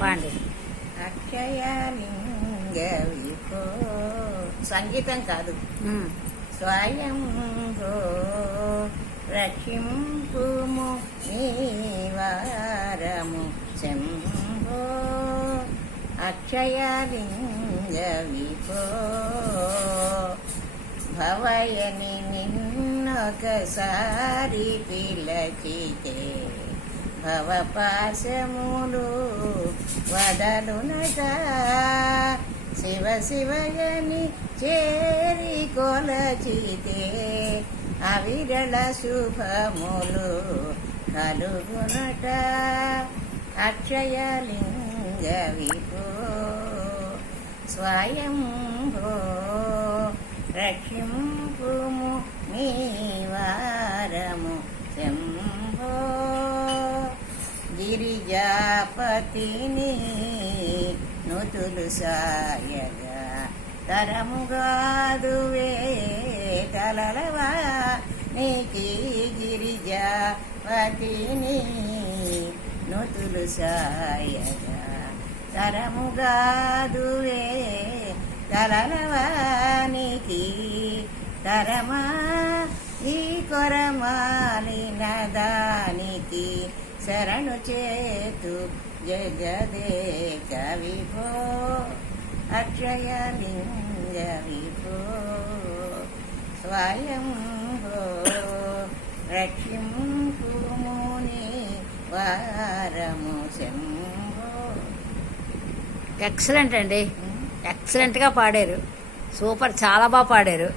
పాండి అక్షయలింగ విభో సంగీతం కాదు. స్వయం రక్షింపుము నీవారము శంభో అక్షయలింగ విభో భవయని నిన్నొకసారి పిలచితే భవపాశములు వదలునట శివ శివయని చేరి కొలచితే అవిరళ శుభములు కలుగునట అక్షయలింగ విభో స్వయంభో రక్షింపుము నీవారము శంభో గిరిజాపతిని నుతులు సాయగా తరముగాదువే తలలవా నీకి గిరిజాపతిని నుతులు సాయగా తరముగాదువే తలలవానికి తరమా ఈ కొరమాలిన దానికి శరణు చేతు జగదే కవిభో అక్షయలింగ విభో స్వయంభో రక్షింపుముని వారము శంభో. ఎక్సలెంట్ అండి, ఎక్సలెంట్గా పాడారు, సూపర్, చాలా బాగా పాడారు.